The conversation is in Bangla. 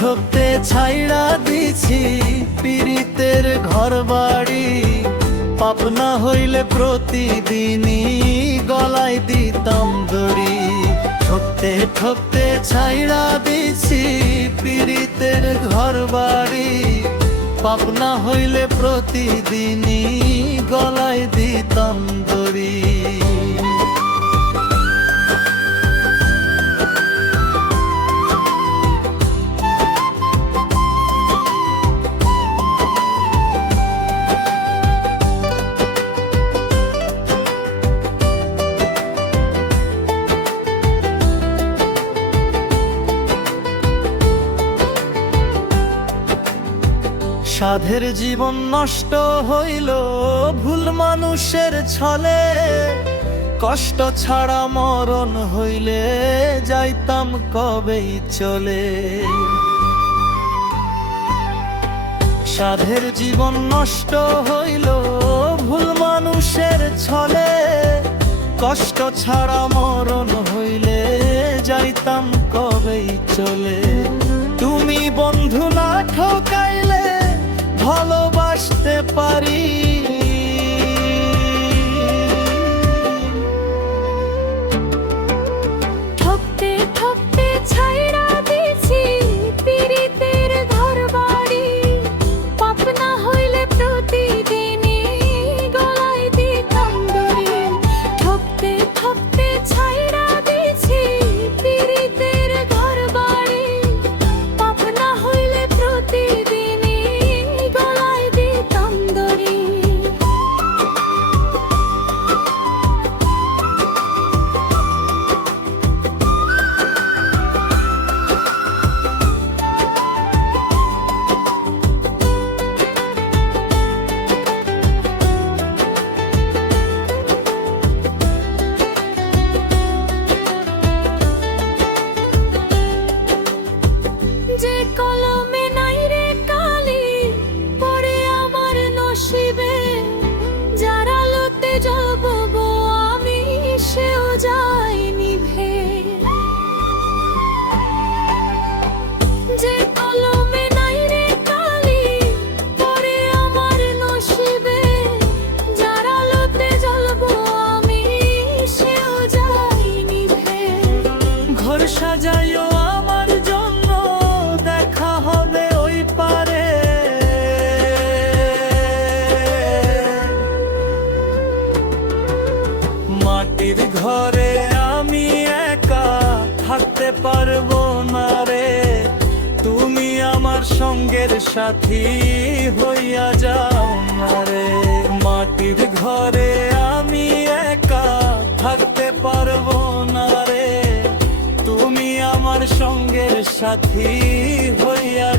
ঠকতে ছাইড়া দিছি পীড়িতের ঘর বাড়ি, পাপ না হইলে প্রতিদিনই গলায় দিতাম দড়ি। ঠকতে ঠকতে ছাইড়া দিছি পীড়িতের ঘর বাড়ি, পাপ না হইলে প্রতিদিনই গলায় দিতাম দড়ি। সাধের জীবন নষ্ট হইল ভুল মানুষের ছলে, কষ্ট ছাড়া মরণ হইলে যাইতাম কবেই চলে। সাধের জীবন নষ্ট হইল ভুল মানুষের ছলে, কষ্ট ছাড়া মরণ হইলে যাইতাম কবেই চলে। তুমি বন্ধু না ঠকাইলে ভালোবাসতে পারি, ঠকতে ঠকতে ছাইড়া দিছি পীড়িতের ঘর বাড়ি, পাপ না হইলে প্রতিদিনই গলায় দিতাম দড়ি। ঠকতে ঠকতে ছাইড়া দিছি পীড়িতের ঘর বাড়ি, পাপ না হইলে প্রতিদিনই গলায় দিতাম দড়ি। যে কলমে নাই রে কালি পড়ে আমার নসিবে, যার আলোতে জ্বলবো আমি সেও যায় নিভে। যে কলমে নাই রে কালি পড়ে আমার নসিবে, যার আলোতে জ্বলবো আমি সেও যায় নিভে। ঘর সাজাইও আমার জন্য দেখা হবে ওই পারে, মাটির ঘরে আমি একা থাকতে পারবো না রে। তুমি আমার সঙ্গের সাথী হইয়া যাও না রে। মাটির ঘরে আমি একা থাকতে পারবো না রে, তুমি আমার সঙ্গের সাথী হইয়া